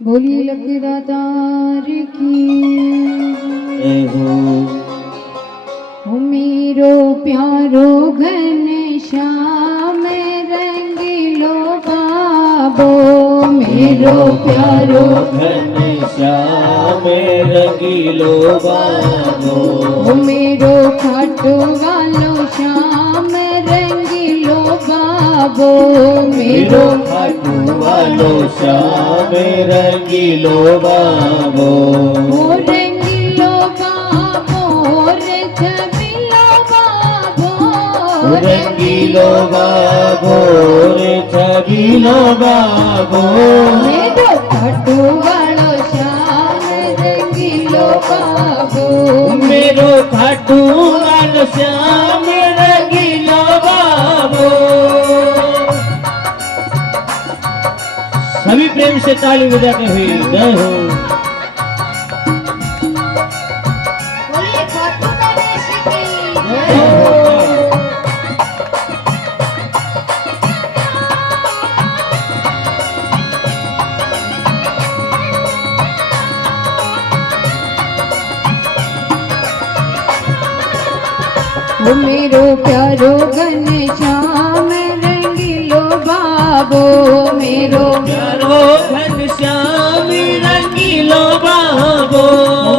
बोलिए लकी दातार की। हो मेरो प्यारो घनश्याम रंगीलो बाबो, मेरो प्यारो घनश्याम रंगीलो बाबो, हो मेरो खाटू वालो श्याम रंगीलो बाबो, मेरो खाटू वालो श्याम रंगीलो बाबो, हो रंगीलो बाबो रे छबीलो बाबो, रंगीलो बाबो रे छबीलो बाबो, मेरो खाटू वालो श्याम रंगीलो बाबो, मेरो खाटू वालो श्याम रंगीलो बाबो। सभी प्रेम से ताली बजाते हुए जय हो। बोलिए खाटू नरेश की जय हो। वो मेरो प्यारो घनश्याम रंगीलो बाबो, मेरो प्यारो घनश्याम रंगीलो बाबो,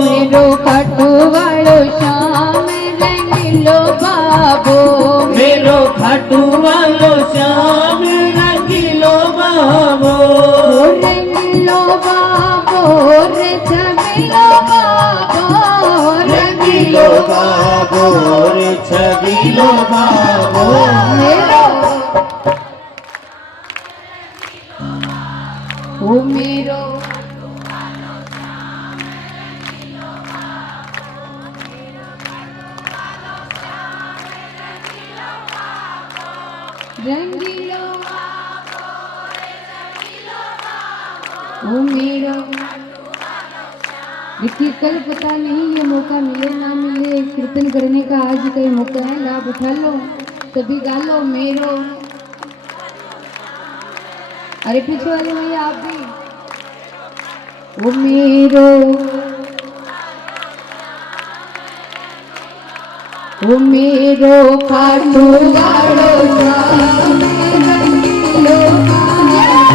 मेरो खाटू वालो श्याम रंगीलो बाबो, मेरो खाटू वालो श्याम रंगीलो बाबो, ओ रंगीलो बाबो रे छबीलो बाबो, रंगीलो बाबो रे छबीलो बाबो, मेरो ओ मेरो रंगीलो ओ मेरो। देखिए कल पता नहीं ये मौका मिले ना मिले, कीर्तन करने का आज का ही मौका है, लाभ उठा लो, सभी गा लो मेरो। अरे पीछे वाले भैया आप भी, ओ मेरो ओ मेरो खाटू वालो श्याम रंगीलो बाबो,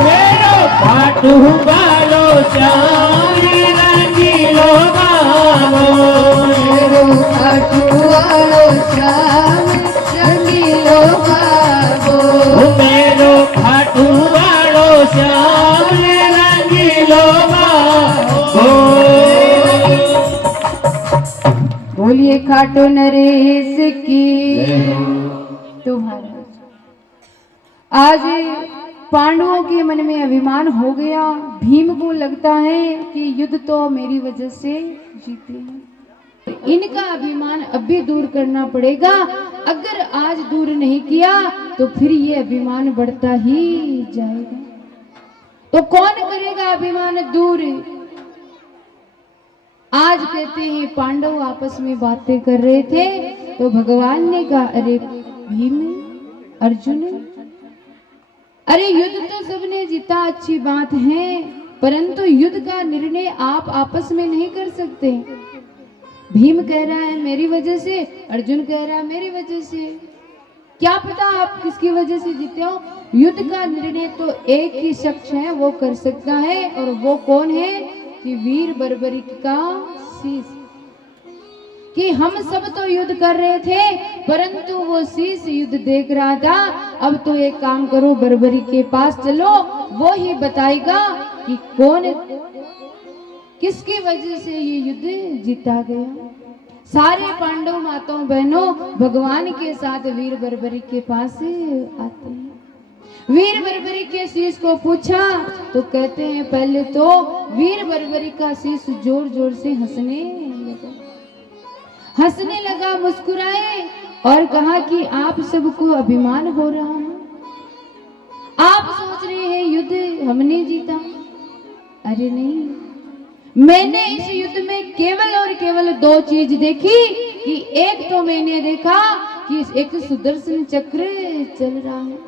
मेरो खाटू वालो श्याम रंगीलो बाबो, मेरो खाटू वालो श्याम रंगीलो बाबो, मेरो खाटू वालो श्याम रंगीलो बाबो। बोलिए खाटू नरेश की। तो महाराज आज पांडवों के मन में अभिमान हो गया, भीम को लगता है कि युद्ध तो मेरी वजह से जीते हैं, इनका अभिमान अब भी दूर करना पड़ेगा, अगर आज दूर नहीं किया तो फिर ये अभिमान बढ़ता ही जाएगा। तो कौन करेगा अभिमान दूर? आज कहते हैं पांडव आपस में बातें कर रहे थे तो भगवान ने कहा, अरे भीम अर्जुन, अरे युद्ध तो सबने जीता, अच्छी बात है, परंतु युद्ध का निर्णय आप आपस में नहीं कर सकते। भीम कह रहा है मेरी वजह से, अर्जुन कह रहा है मेरी वजह से, क्या पता आप किसकी वजह से जीते हो। युद्ध का निर्णय तो एक ही शख्स है वो कर सकता है, और वो कौन है कि वीर बर्बरिक का शीश। कि हम सब तो युद्ध कर रहे थे परंतु वो शीश युद्ध देख रहा था। अब तो एक काम करो, बर्बरिक के पास चलो, वो ही बताएगा कि कौन किसकी वजह से ये युद्ध जीता गया। सारे पांडव माताओं बहनों भगवान के साथ वीर बर्बरिक के पास आते हैं। वीर बर्बरिक के शीश को पूछा तो कहते हैं पहले तो वीर बर्बरिक का शीश जोर जोर से हंसने लगा, मुस्कुराए और कहा कि आप सबको अभिमान हो रहा है, आप सोच रहे हैं युद्ध हमने जीता। अरे नहीं, मैंने इस युद्ध में केवल और केवल दो चीज देखी कि एक तो मैंने देखा कि एक सुदर्शन चक्र चल रहा है,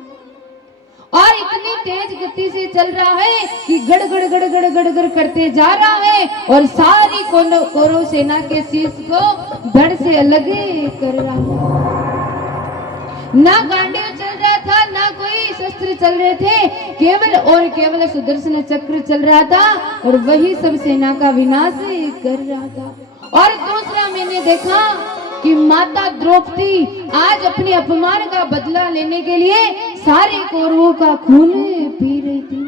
और इतनी तेज गति से चल रहा है कि गड़ गड़ गड़ गड़ गड़ गड़ करते जा रहा है और सारी कौरव सेना के शीश को धड़ से अलग कर रहा है। ना गांडीव चल रहा था, ना कोई शस्त्र चल रहे थे, केवल और केवल सुदर्शन चक्र चल रहा था और वही सब सेना का विनाश कर रहा था। और दूसरा मैंने देखा कि माता द्रौपदी आज अपने अपमान का बदला लेने के लिए सारे कौरवों का खून पी रही थी।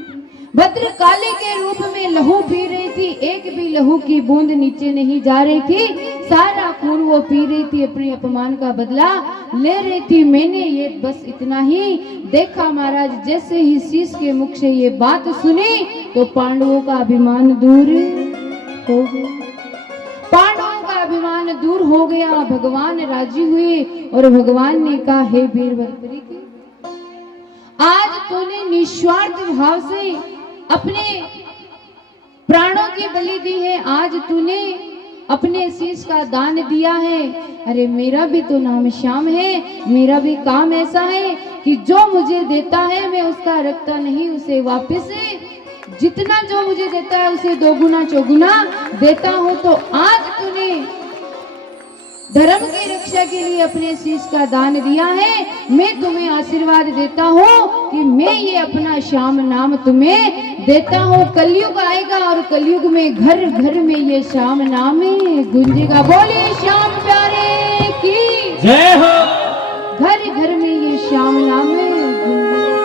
भद्रकाली के रूप में लहू पी रही थी, एक भी लहू की बूंद नीचे नहीं जा रही थी, सारा खून वो पी रही थी, अपने अपमान का बदला ले रही थी। मैंने ये बस इतना ही देखा महाराज। जैसे ही शीश के मुख से ये बात सुनी तो पांडवों का अभिमान दूर हो गया, पांडवों का अभिमान दूर हो गया। भगवान राजी हुए और भगवान ने कहा, हे वीरभद्र, आज तूने निस्वार्थ भाव से अपने प्राणों की बलि दी है, आज तूने अपने शीश का दान दिया है। अरे मेरा भी तो नाम श्याम है, मेरा भी काम ऐसा है कि जो मुझे देता है मैं उसका रखता नहीं, उसे वापस जितना जो मुझे देता है उसे दोगुना चौगुना देता हूं। तो आज तूने धर्म की रक्षा के लिए अपने शीश का दान दिया है, मैं तुम्हें आशीर्वाद देता हूँ कि मैं ये अपना श्याम नाम तुम्हें देता हूँ। कलयुग आएगा और कलयुग में घर घर में ये श्याम नाम गूंजेगा। बोलिए श्याम प्यारे की जय हो। घर घर में ये श्याम नाम गूंजेगा।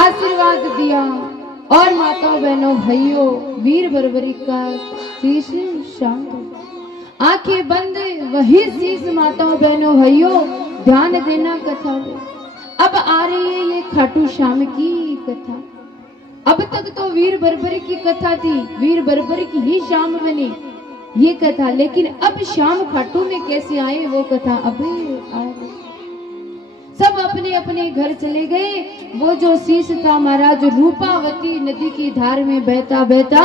आशीर्वाद दिया और माताओं बहनों भाइयों वीरभद्र का शीश शांत हो, आंखें बंद, वही शीश माताओं बहनों भाइयों ध्यान देना कथा में। अब आ रही है ये खाटू श्याम की कथा। अब तक तो वीरभद्र की कथा थी, वीरभद्र की ही श्याम बनी ये कथा, लेकिन अब श्याम खाटू में कैसे आए वो कथा अब आ गई। सब अपने अपने घर चले गए। वो जो शीश था महाराज रूपावती नदी की धार में बहता बहता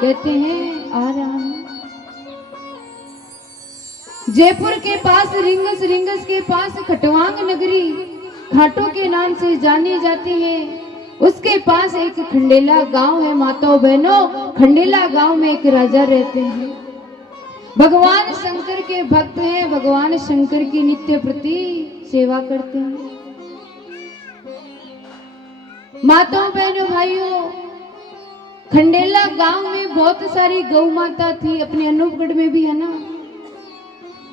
कहते हैं आ रहा है। जयपुर के पास रिंगस, रिंगस के पास खटवांग नगरी खाटू के नाम से जानी जाती है। उसके पास एक खंडेला गांव है माताओं बहनों। खंडेला गांव में एक राजा रहते हैं, भगवान शंकर के भक्त हैं, भगवान शंकर की नित्य प्रति सेवा करते हैं। माताओं बहनों भाइयों, खंडेला गांव में बहुत सारी गौ माता थी, अपने अनूपगढ़ में भी है ना,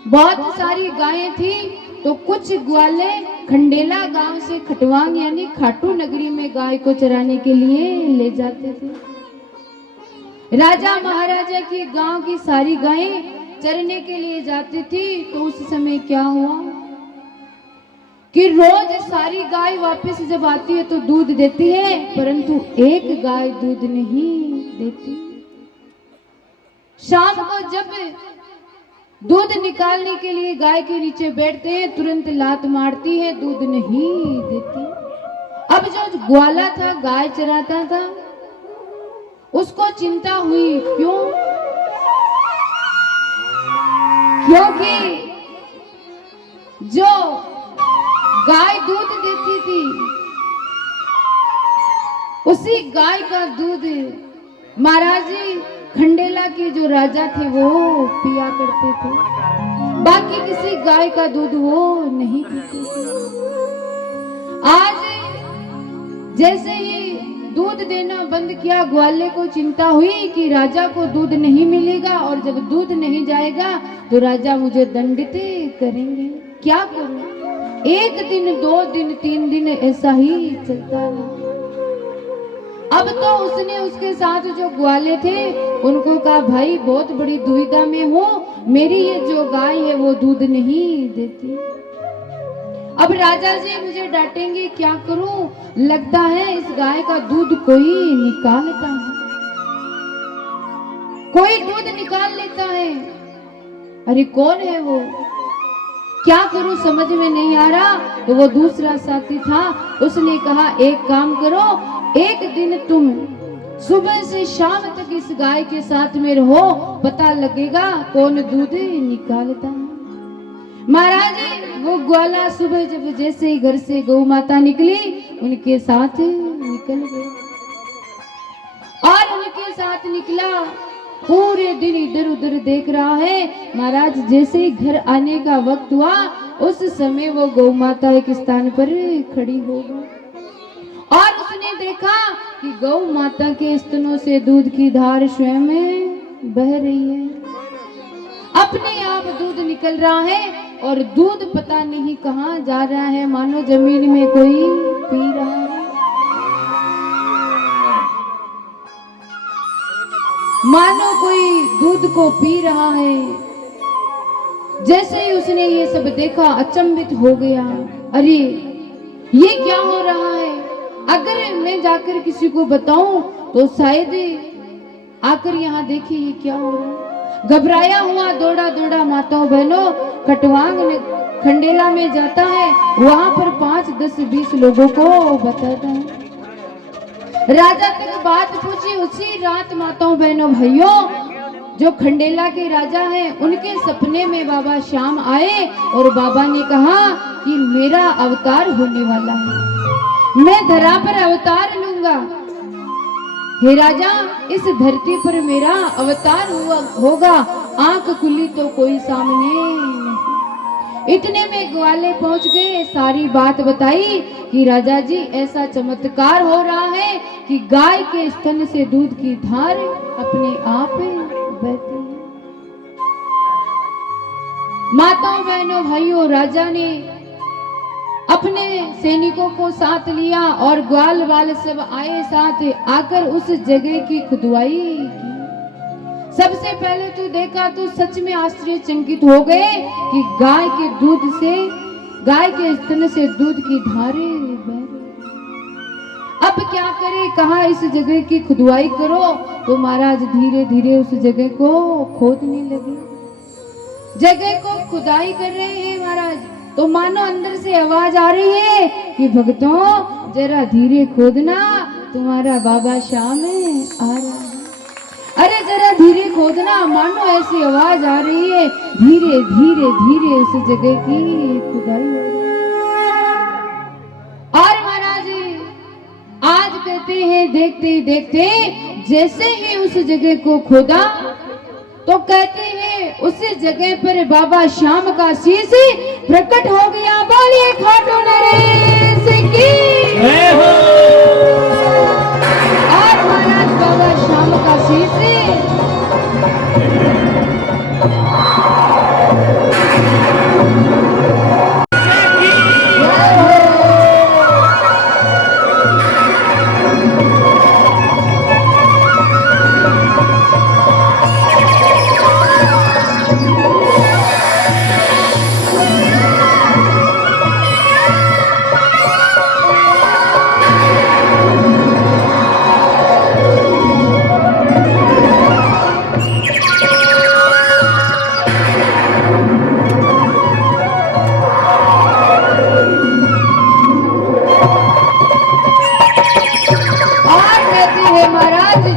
बहुत सारी गायें थी। तो कुछ ग्वाले खंडेला गांव से खटवांग यानी खाटू नगरी में गाय को चराने के लिए ले जाते थे। राजा महाराजा की गांव की सारी गायें चरने के लिए जाती थी। तो उस समय क्या हुआ कि रोज सारी गाय वापस जब आती है तो दूध देती है, परंतु एक गाय दूध नहीं देती। शाम को जब दूध निकालने के लिए गाय के नीचे बैठते हैं, तुरंत लात मारती है, दूध नहीं देती। अब जो ग्वाला था, गाय चराता था, उसको चिंता हुई। क्यों? क्योंकि जो गाय दूध देती थी उसी गाय का दूध महाराज जी खंडेला के जो राजा थे वो पिया करते थे, बाकी किसी गाय का दूध वो नहीं पीते थे। आज जैसे ही दूध देना बंद किया, ग्वाले को चिंता हुई कि राजा को दूध नहीं मिलेगा और जब दूध नहीं जाएगा तो राजा मुझे दंडित करेंगे, क्या करूं? एक दिन, 2 दिन, 3 दिन ऐसा ही चलता रहा। अब तो उसने उसके साथ जो ग्वाले थे उनको कहा, भाई बहुत बड़ी दुविधा में हो, मेरी ये जो गाय है वो दूध नहीं देती। अब राजा जी मुझे डांटेंगे, क्या करूं? लगता है इस गाय का दूध कोई निकालता है, कोई दूध निकाल लेता है। अरे कौन है वो? क्या करूं समझ में नहीं आ रहा। तो वो दूसरा साथी था, उसने कहा एक काम करो, एक दिन तुम सुबह से शाम तक इस गाय के साथ में रहो, पता लगेगा कौन दूध निकालता है। महाराज वो ग्वाला सुबह जब जैसे ही घर से गौ माता निकली उनके साथ निकल गए और उनके साथ निकला। पूरे दिन इधर उधर देख रहा है। महाराज जैसे ही घर आने का वक्त हुआ उस समय वो गौ माता एक स्थान पर खड़ी हो गई और उसने देखा कि गौ माता के स्तनों से दूध की धार स्वयं बह रही है। अपने आप दूध निकल रहा है और दूध पता नहीं कहाँ जा रहा है, मानो जमीन में कोई पी रहा है, मानो कोई दूध को पी रहा है। जैसे ही उसने ये सब देखा अचंभित हो गया। अरे ये क्या हो रहा है? अगर मैं जाकर किसी को बताऊं तो शायद आकर यहाँ देखिए ये क्या हो रहा है। घबराया हुआ दौड़ा दौड़ा माताओं बहनों कटवांग खंडेला में जाता है। वहां पर 5, 10, 20 लोगों को बताता है। राजा तक बात पूछी। उसी रात माताओं बहनों भाइयों जो खंडेला के राजा हैं उनके सपने में बाबा श्याम आए और बाबा ने कहा कि मेरा अवतार होने वाला है, मैं धरा पर अवतार लूंगा। हे राजा इस धरती पर मेरा अवतार होगा, आंख खुली तो कोई सामने नहीं। इतने में ग्वाले पहुंच गए, सारी बात बताई कि राजा जी ऐसा चमत्कार हो रहा है कि गाय के स्तन से दूध की धार अपने आप बहती है। माताओं बहनों भाइयों राजा ने अपने सैनिकों को साथ लिया और ग्वाल वाल सब आए साथ। आकर उस जगह की खुदवाई की। सबसे पहले तो देखा तो सच में आश्चर्यचकित हो गए कि गाय के दूध से, गाय के स्तन से दूध की धारें बह रही। अब क्या करे, कहा इस जगह की खुदवाई करो। तो महाराज धीरे धीरे उस जगह को खोदने लगे। जगह को खुदाई कर रहे हैं महाराज, तो मानो अंदर से आवाज आ रही है कि भक्तों जरा धीरे खोदना, तुम्हारा बाबा श्याम आ रहा है। अरे जरा धीरे खोदना, मानो ऐसी आवाज आ रही है। धीरे धीरे धीरे उस जगह की खुदाई हो रही है। और महाराज आज कहते हैं देखते ही देखते जैसे ही उस जगह को खोदा तो कहते हैं उस जगह पर बाबा श्याम का शीश प्रकट हो गया। बोलिए खाटू नरेश की। और महाराज बाबा श्याम का शीश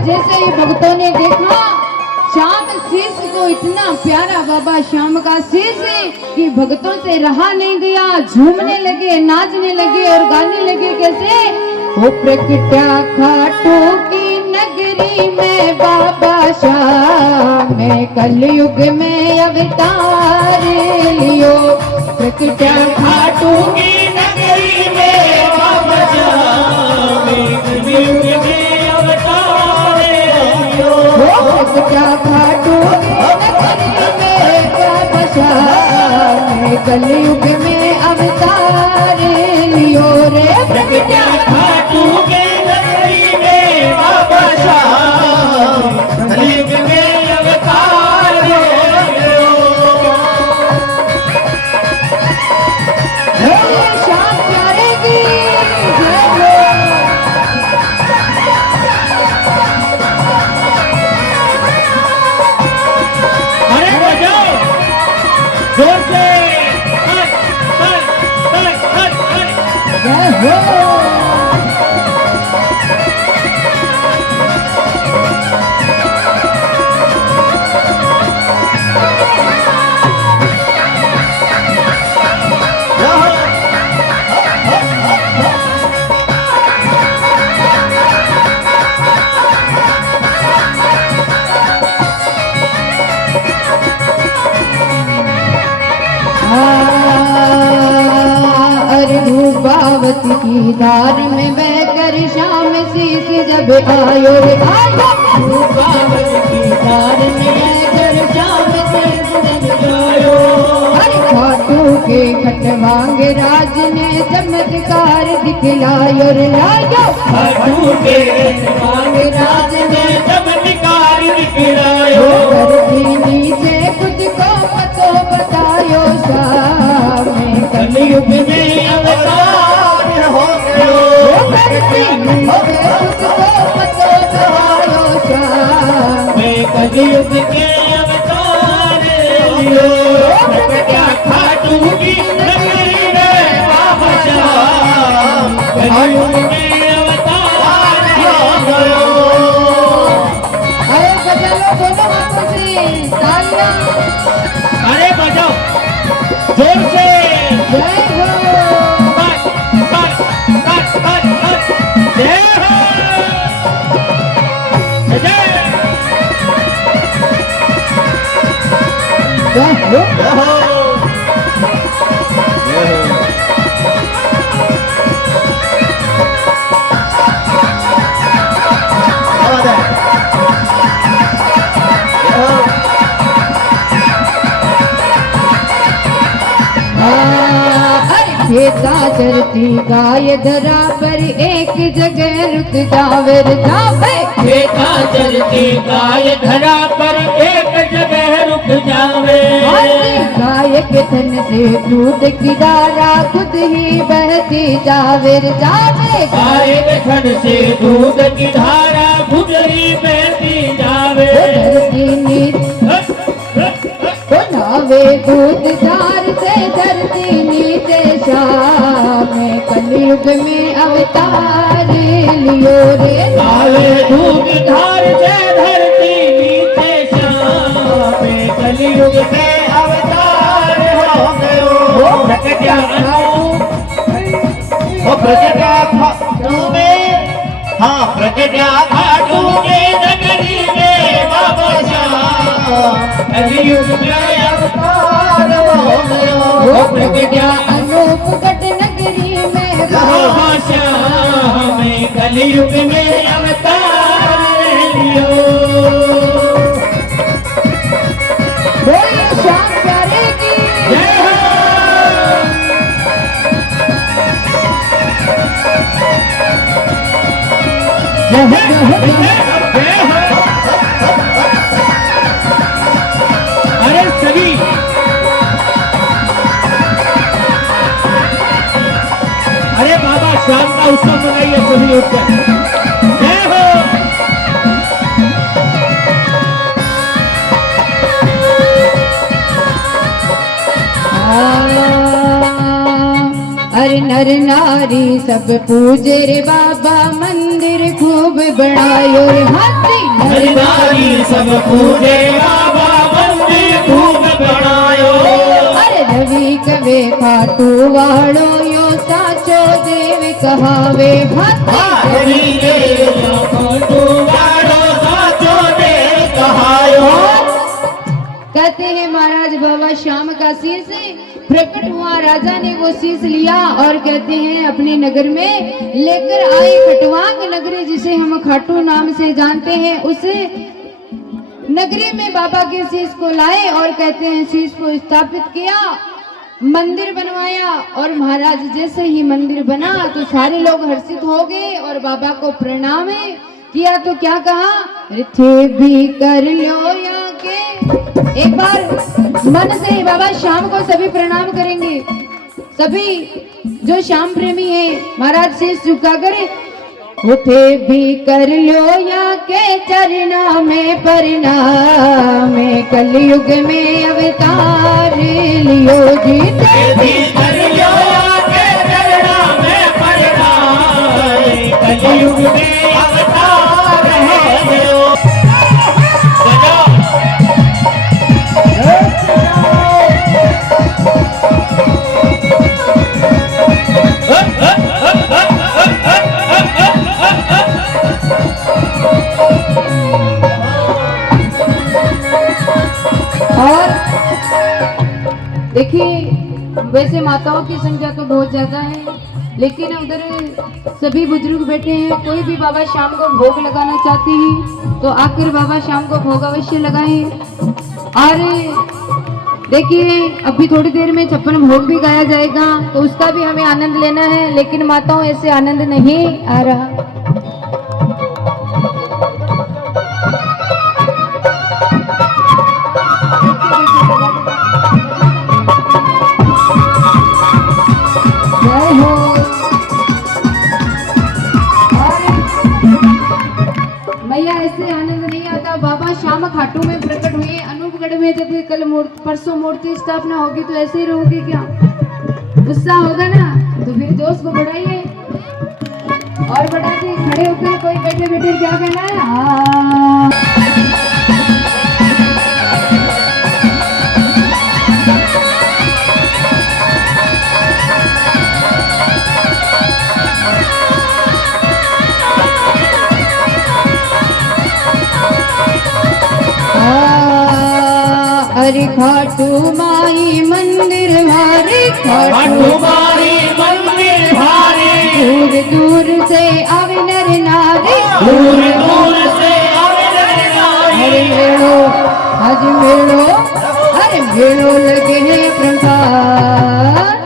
जैसे ही भक्तों ने देखा श्याम शीश को, इतना प्यारा बाबा श्याम का शीश कि भक्तों से रहा नहीं गया। झूमने लगे, नाचने लगे और गाने लगे। कैसे? वो प्रकटा खाटू की नगरी में बाबा श्याम कलयुग में अवतार लियो। प्रकटा खाटू की नगरी में बाबा श्याम कलयुग में प्रकटा खाटू बाबा श्याम कलयुग में अवतार लियो रे। प्रकटा खाटू के नगरी में बाबा श्याम कलयुग में अवतार लियो। श्याम प्यारे की जय। जोर से की धार में बहकर शाम शीश जब आयो रे आयो, रूपावल की धार में बहकर शाम शीश जब आयो। अरे खाटू के खटवांग राज ने चमत्कार दिखलायो रे लायो, खाटू के खटवांग राज ने चमत्कार दिखलायो। धरती नीचे खुद को पतो बतायो, शाम कलयुग में अवतार हो गयो। धरती नीचे खुद को पतो बतायो, शाम कलयुग के अवतार लियो। प्रगटा खाटू की नगरी में बाबा श्याम, कलयुग में अवतार हो गयो। अरे बजा लो दोनों हाथों से तालियां, अरे बजाओ जोर से। जय हो। बस, बस, बस, बस, बस। जय हो। जय जय हो। खेता चरती गाय धरा पर एक जगह रुक जावे रे जावे, खेता चरती गाय धरा पर एक जगह रुक जावे। गाय के थन से दूध की धारा खुद ही बहती जावे रे जावे, गाय के थन से दूध की धारा खुद ही बहती जावे। धरती नीचे नावे दूध धार से धरती नीचे, शाम कलयुग में अवतार लियो रे नावे दूध धार से धरती नीचे, शाम कलयुग में अवतार हो गयो। प्रगटा खाटू में, हाँ प्रगटा खाटू के नगरी में बाबा श्याम, कलयुग में अवतार हो गयो। प्रगटा अनूपगढ़ नगरी में बाबा श्याम, कलयुग में अवतार लियो। बोलिए श्याम प्यारे की जय हो। अरे सभी अरे बाबा श्याम का उत्सव मनाइए सभी उठकर। जय हो। अरे नर नारी सब पूजे रे बाबा, मंदिर खूब बनायो रे हाथी। नर नारी सब पूजे बाबा, मंदिर खूब बनायो। अरे रवि कवे खाटू वालो यो साचो देव कहावे हाथी। हरि देव खाटू वालो साचो देव कहायो। कहते हैं महाराज बाबा श्याम का शीश प्रकट हुआ, राजा ने वो शीश लिया और कहते हैं अपने नगर में लेकर आए। खटवांग नगरी जिसे हम खाटू नाम से जानते हैं, उस नगरी में बाबा के शीश को लाए और कहते हैं शीश को स्थापित किया, मंदिर बनवाया। और महाराज जैसे ही मंदिर बना तो सारे लोग हर्षित हो गए और बाबा को प्रणाम किया। तो क्या कहा, रिथे भी कर लो या के। एक बार मन से बाबा श्याम को सभी प्रणाम करेंगे, सभी जो श्याम प्रेमी है महाराज शीश झुका करे। उठे भी कर लो या के चरना में प्रणाम, कलयुग में अवतार लियो जी। भी कर लो के चरणा में प्रणाम, कलयुग में अवतार हो गयो। और देखिए वैसे माताओं की संख्या तो बहुत ज्यादा है, लेकिन उधर सभी बुजुर्ग बैठे हैं। कोई भी बाबा शाम को भोग लगाना चाहते हैं तो आकर बाबा शाम को भोग अवश्य लगाएं। और देखिए अभी थोड़ी देर में 56 भोग भी गाया जाएगा तो उसका भी हमें आनंद लेना है, लेकिन माताओं ऐसे आनंद नहीं आ रहा। मैया ऐसे आनंद नहीं आता। बाबा श्याम खाटू में प्रकट हुए अनूपगढ़ में। जब कल परसों मूर्ति स्थापना होगी तो ऐसे ही रहोगे क्या? उत्साह होगा ना तो फिर जोश को बढ़ाइए और बढ़ा के खड़े होकर कोई बैठे बैठे क्या कहना है। हरे खाटू माई मंदिर भारी, खाटू माई मंदिर भारी, दूर दूर से आवे नर नारी, दूर दूर से आवे नर नारी। हरे मेलो आज मेलो, हरे मेलो लगे है प्रभात।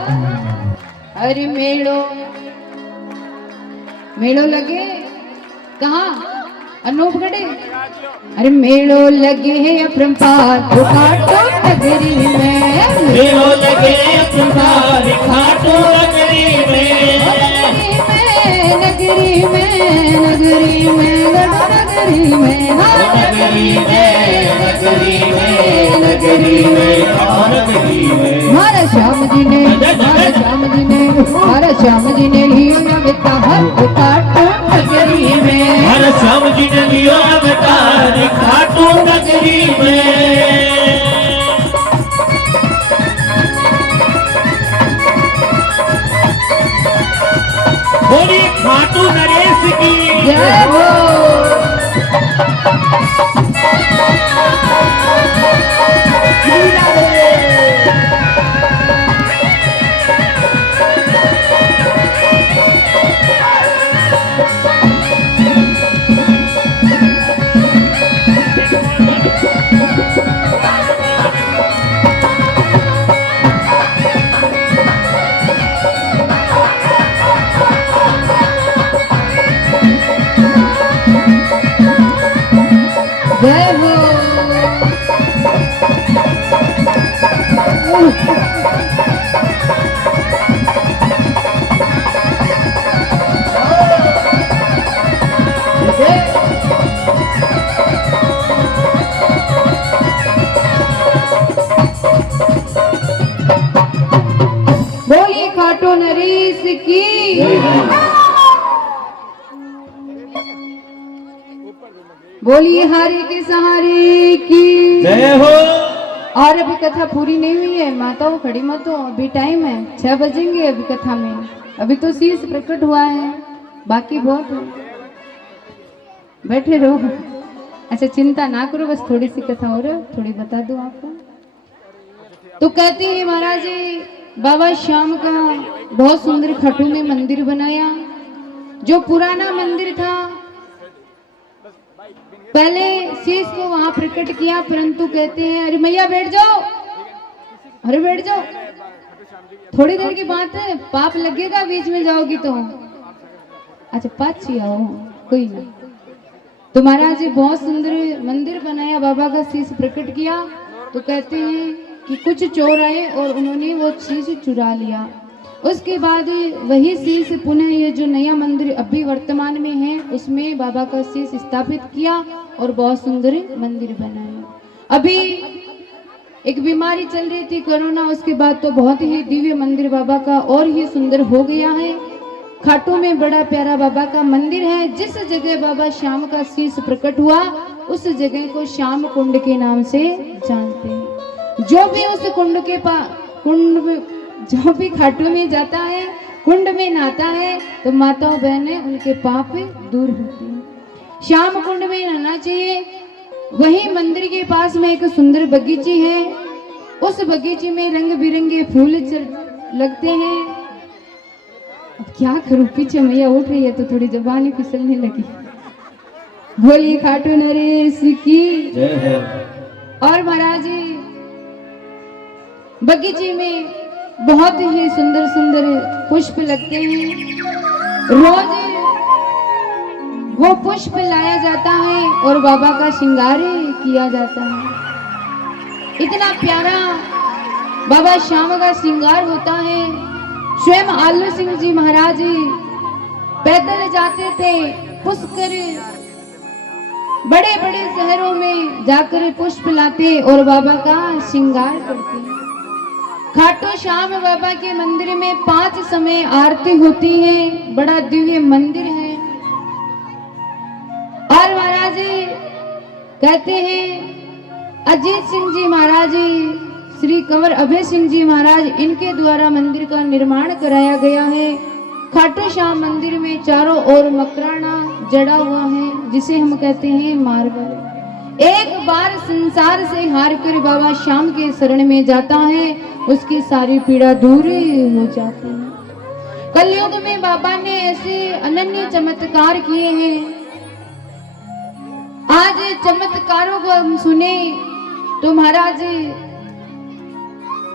हरे मेलो मेलो लगे कहाँ? अनूपगढ़। अरे मेलो लगे है अपरंपार खाटू नगरी में, मेलो लगे अपरंपार खाटू नगरी में, नगरी में नगरी में नगरी में नगरी में नगरी में नगरी में नगरी में। हमारा श्याम जी ने, हमारा श्याम जी ने, हमारा श्याम जी ने लियो अवतार खाटू नगरी में, हमारा श्याम जी ने लियो अवतार खाटू नगरी में। बोली खाटू नरेश की जय हो। जय हो। बोलिए खाटू नरेश की। बोलिए हारी के सहारे की जय हो। और अभी कथा पूरी नहीं हुई है माताओं, खड़ी मत हो, अभी टाइम है 6 बजेंगे अभी कथा में। अभी तो शीश प्रकट हुआ है, बाकी बहुत है। बैठे रहो। अच्छा चिंता ना करो, बस थोड़ी सी कथा और है, थोड़ी बता दूं आपको। तो कहते हैं महाराज जी बाबा श्याम का बहुत सुंदर खाटू में मंदिर बनाया। जो पुराना मंदिर था पहले शीश को वहां प्रकट किया, परंतु कहते हैं अरे मैया बैठ जाओ, अरे बैठ जाओ, थोड़ी देर की बात है, पाप लगेगा बीच में जाओगी तो। अच्छा पाछी आओ, कोई ना। तो महाराज जी बहुत सुंदर मंदिर बनाया, बाबा का शीश प्रकट किया। तो कहते हैं कि कुछ चोर आए और उन्होंने वो शीश चुरा लिया। उसके बाद वही शीश पुनः ये जो नया मंदिर अभी वर्तमान में है उसमें बाबा का शीश स्थापित किया और बहुत सुंदर मंदिर बनाया। अभी एक बीमारी चल रही थी कोरोना, उसके बाद तो बहुत ही दिव्य मंदिर बाबा का और ही सुंदर हो गया है। खाटू में बड़ा प्यारा बाबा का मंदिर है। जिस जगह बाबा श्याम का शीश प्रकट हुआ उस जगह को श्याम कुंड के नाम से जानते हैं। जो भी उस कुंड के कुंड में जो भी खाटू में जाता है, कुंड में नहाता है तो माताओं बहनें उनके पाप दूर होते हैं। श्याम कुंड में नहाना चाहिए। वही मंदिर के पास में एक सुंदर बगीची है, उस बगीचे में रंग बिरंगे फूल लगते हैं। अब क्या करूं, पीछे मैया उठ रही है तो थोड़ी जबान ही फिसलने लगी। बोलिए खाटू नरेश की जय हो। और महाराज जी बगीचे में बहुत ही सुंदर सुंदर पुष्प लगते हैं। रोज वो पुष्प लाया जाता है और बाबा का श्रृंगार किया जाता है। इतना प्यारा बाबा श्याम का श्रृंगार होता है। स्वयं आलू सिंह जी महाराज पैदल जाते थे, पुष्कर बड़े बड़े शहरों में जाकर पुष्प लाते और बाबा का श्रृंगार करते। खाटू श्याम बाबा के मंदिर में 5 समय आरती होती है। बड़ा दिव्य मंदिर है। और महाराज जी कहते हैं अजीत सिंह जी महाराज, श्री कंवर अभय सिंह जी महाराज, इनके द्वारा मंदिर का निर्माण कराया गया है। खाटू श्याम मंदिर में चारों ओर मकराना जड़ा हुआ है, जिसे हम कहते हैं मार्बल। एक बार संसार से हार कर बाबा श्याम के शरण में जाता है, उसकी सारी पीड़ा दूर हो जाती है। कलयुग में बाबा ने ऐसे अनन्य चमत्कार किए हैं। आज चमत्कारों को हम सुने तो महाराज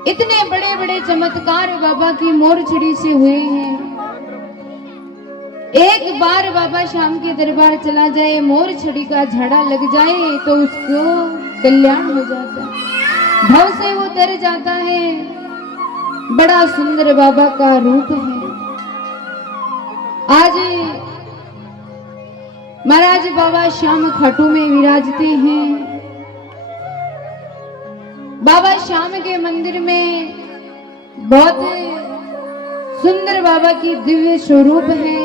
इतने बड़े बड़े चमत्कार बाबा की मोर छड़ी से हुए हैं। एक बार बाबा श्याम के दरबार चला जाए, मोर छड़ी का झाड़ा लग जाए तो उसको कल्याण हो जाता है, भव से वो तर जाता है। बड़ा सुंदर बाबा का रूप है। आज महाराज बाबा श्याम खाटू में विराजते हैं। बाबा श्याम के मंदिर में बहुत सुंदर बाबा की दिव्य स्वरूप है।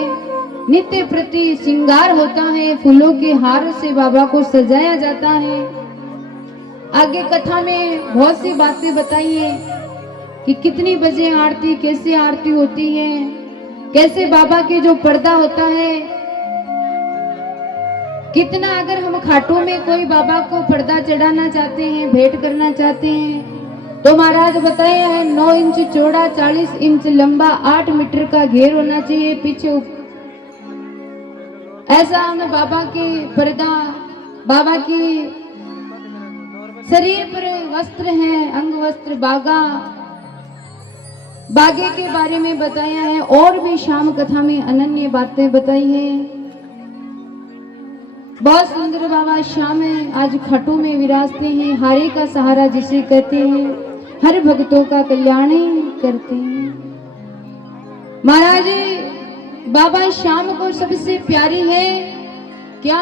नित्य प्रति श्रृंगार होता है, फूलों के हार से बाबा को सजाया जाता है। आगे कथा में बहुत सी बातें बताई है कि कितनी बजे आरती, कैसे आरती होती है, कैसे बाबा के जो पर्दा होता है, कितना अगर हम खाटू में कोई बाबा को पर्दा चढ़ाना चाहते हैं, भेंट करना चाहते हैं तो महाराज बताए हैं 9 इंच चौड़ा, 40 इंच लंबा, 8 मीटर का घेर होना चाहिए पीछे। ऐसा हमें बाबा के पर्दा, बाबा की शरीर पर वस्त्र हैं, अंग वस्त्र, बागा, बागे के बारे में बताया है। और भी श्याम कथा में अनन्य बातें बताई हैं। बहुत सुंदर बाबा श्याम है, आज खाटू में विराजते हैं। हारे का सहारा जिसे कहते हैं, हर भक्तों का कल्याण करते हैं। महाराज बाबा श्याम को सबसे प्यारी है क्या?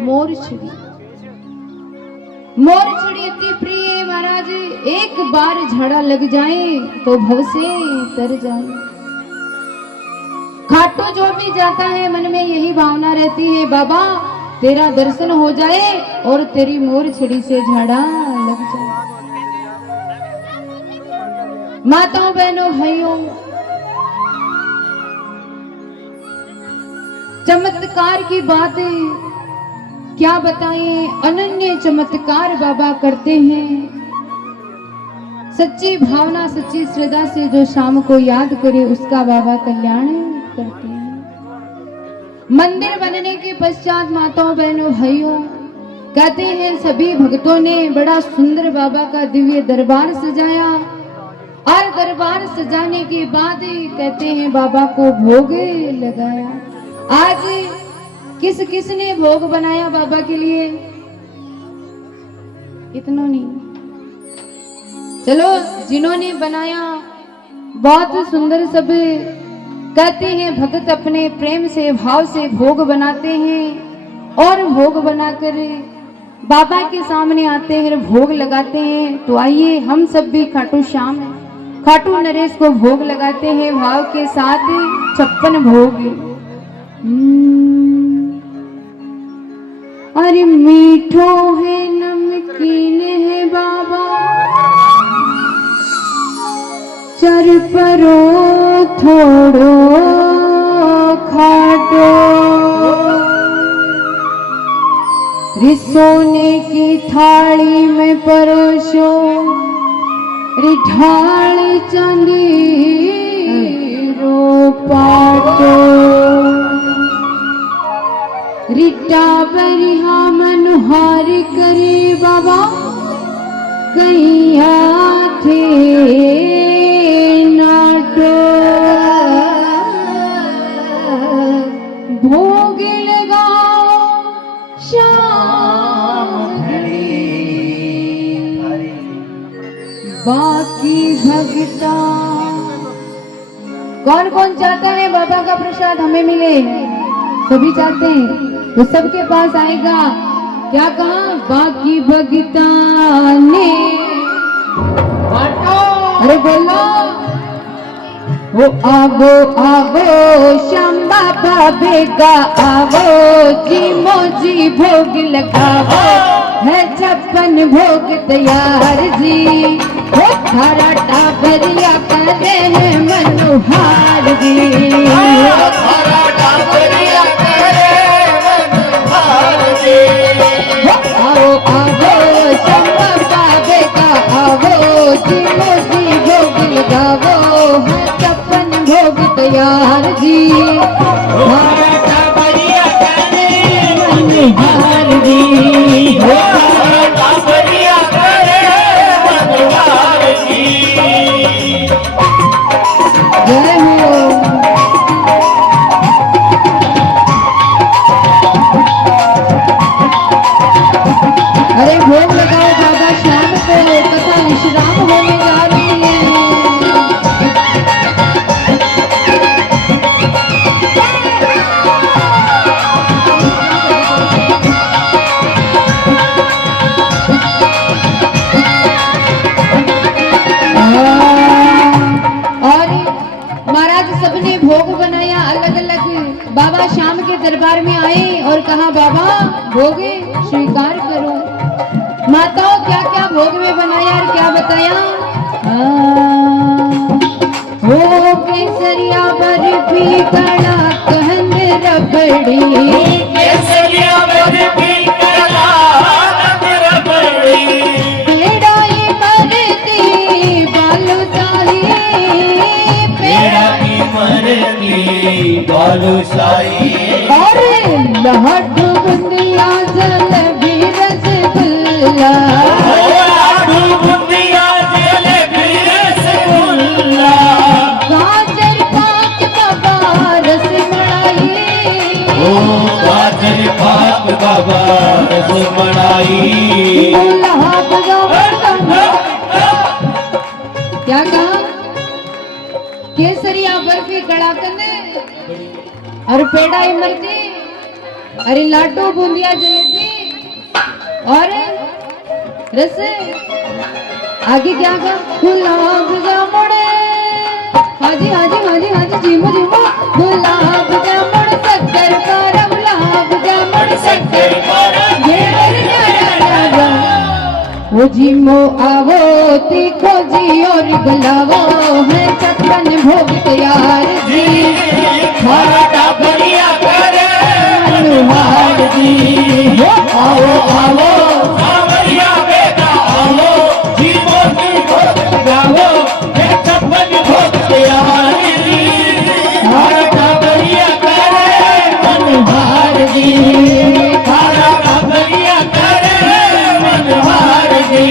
मोर छड़ी। मोर छड़ी इतनी प्रिय है महाराज, एक बार झाड़ा लग जाए तो भव से तर जाए। खाटू जो भी जाता है मन में यही भावना रहती है, बाबा तेरा दर्शन हो जाए और तेरी मोर छड़ी से झाड़ा लग जाए। माताओं बहनों भाइयों, चमत्कार की बात क्या बताएं, अनन्य चमत्कार बाबा करते हैं। सच्ची भावना, सच्ची श्रद्धा से जो शाम को याद करे उसका बाबा कल्याण करते हैं। मंदिर बनने के पश्चात माताओं बहनों भाइयों कहते हैं सभी भक्तों ने बड़ा सुंदर बाबा का दिव्य दरबार सजाया और दरबार सजाने के बाद कहते हैं बाबा को भोग लगाया। आज किस किस ने भोग बनाया बाबा के लिए? इतना नहीं, चलो जिन्होंने बनाया बहुत सुंदर। सब कहते हैं भक्त अपने प्रेम से, भाव से भोग बनाते हैं और भोग बनाकर बाबा के सामने आते हैं, भोग लगाते हैं। तो आइए हम सब भी खाटू श्याम, खाटू नरेश को भोग लगाते हैं भाव के साथ 56 भोग। अरे मीठो है नमकीन है बाबा, चर परो थोड़ो खाटो, सोने की थाली में परोसो, ढाल चांदी पाटो रिटा बरिहा मनोहार करे बाबा कैया थे नाटो भोग लगाओ शाम बाकी भगता। कौन कौन चाहता है बाबा का प्रसाद हमें मिले? सभी चाहते हैं तो सबके पास आएगा। क्या कहा? बाकी भगता ने अरे बोलो वो आवो आवो श्याम बाबा बेगा आवो जी मोजी भोग लगावो है 56 भोग तैयार जी वो थारा टाबरिया करे है मनोहार जी थारा टाबरिया करे मनोहार जी आओ आवो श्याम बाबा बेगा आवो जी मोजी भोग लगावो है 56 भोग तैयार जी थारा टाबरिया करे मनोहार जी थारा टाबरिया करे मनोहार जी। जय हो। अरे भोग लगाओ बाबा शाम को कथा विश्राम होने जा रही है। और महाराज सबने भोग बनाया अलग अलग। बाबा शाम के दरबार में आए और कहा बाबा भोग स्वीकार करो। माताओं क्या क्या भोग में बनाया और क्या बताया? हो केसरिया बर्फी कड़ा कहन रबड़ी केसरिया बर्फी कड़ा रबड़ी पेड़ाई मरती बालूशाही पेड़ाई मरती बालूशाही और लड्डू बुंदिया जलेबी रसगुल्ला लाडू बुंदिया जलेबी रसगुल्ला गाजर पाक बाबा रसमलाई गाजर पाक बाबा रसमलाई गुलाब जामुन। क्या कहा? केसरिया बर्फी कड़ाकंद और पेड़ा इमरती अरे लाडू बूंदिया जलेबी और रस। आगे क्या कहा? गुलाब जामुन। हाजी हाजी हाजी हाजी जीमो जीमो गुलाब जामुन शक्कर पारा गुलाब जामुन शक्कर वो जीमो आवो तीखो जी और गुलावो है 56 भोग तैयार जी थारा टाबरिया करे मनोहार जी वो आओ आओ टाबरिया बेटा आओ जीवो की भोग गावो है 56 भोग तैयार जी थारा टाबरिया करे मनोहार जी थारा टाबरिया करे मनोहार जी।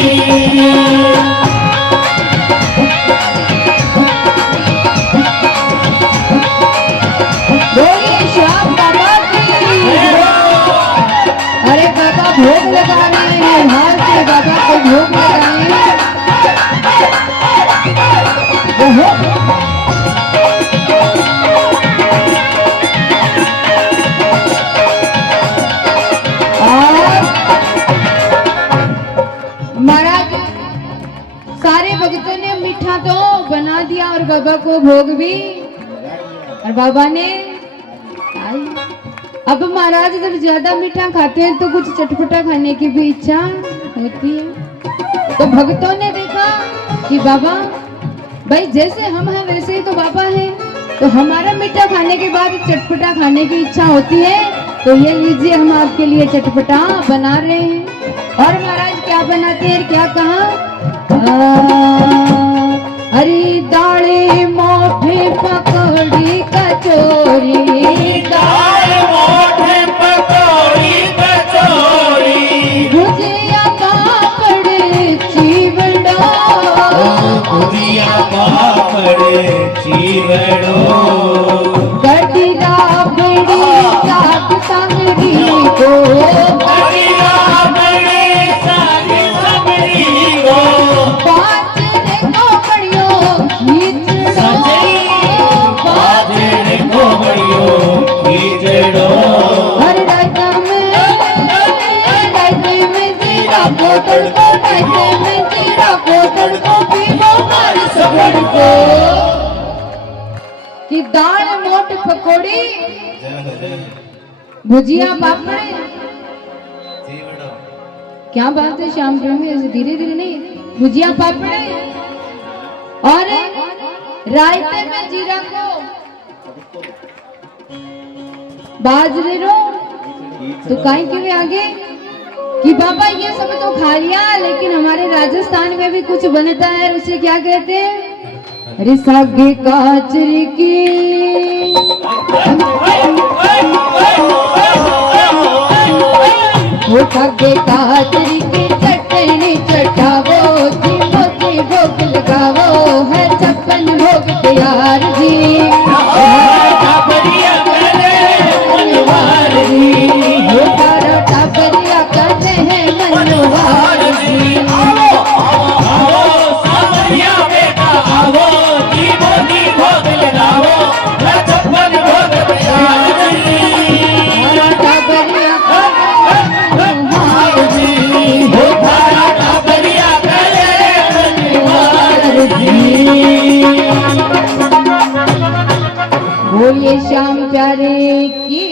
बोलिए श्याम बाबा की। अरे बाबा भोग लगा रहे हैं हार के बाबा को भोग लगाए। ओहो और महाराज सारे भक्तों ने मीठा तो बना दिया और बाबा को भोग भी और बाबा ने अब महाराज जब ज्यादा मीठा खाते हैं तो कुछ चटपटा खाने की भी इच्छा होती है। तो भक्तों ने देखा कि बाबा भाई जैसे हम हैं वैसे ही तो बाबा है तो हमारा मीठा खाने के बाद चटपटा खाने की इच्छा होती है तो ये लीजिए हम आपके लिए चटपटा बना रहे हैं। और महाराज क्या बनाते हैं क्या कहा? हरी दाढ़ी मोफे पकौड़ी कचौरी, दाल मोठ पकौड़ी कचौड़ी, भुजिया पापड़ चिवड़ा, भुजिया पापड़ चिवड़ो, कढ़ी राबड़ी साग संगरी को, कढ़ी राबड़ी साग संगरी को, बाजरे कोमड़ियो खींचड़ो, बाजरे कोमड़ियो खींचड़ो, हर रात में जीरा को तड़को, रात में जीरा को तड़को, पीबो मारी सबड़ को। कि दाल मोट पकौड़ी, भुजिया पापड़, क्या बात है श्याम प्रेमी, ऐसे धीरे धीरे नहीं, भुजिया पापड़ और रायते में जीरा को, बाजरे रो तो काई के लिए आगे कि बाबा ये सब तो खा लिया, लेकिन हमारे राजस्थान में भी कुछ बनता है, उसे क्या कहते हैं? अरे सागे काचरी की, वो सागे काचरी की चटनी चटावो जी, मोती भोग लगावो है 56 भोग तैयार जी, बढ़िया करे मनवार जी, वो तारा टाबरिया करते हैं मनवार जी। आओ सावरिया बेटा आओ, जीवो जी भोग लगाओ, 56 भोग तैयार जी, तारा टाबरिया मनवार जी, हो तारा बढ़िया करे मनवार जी। बोलिए श्याम प्यारे की।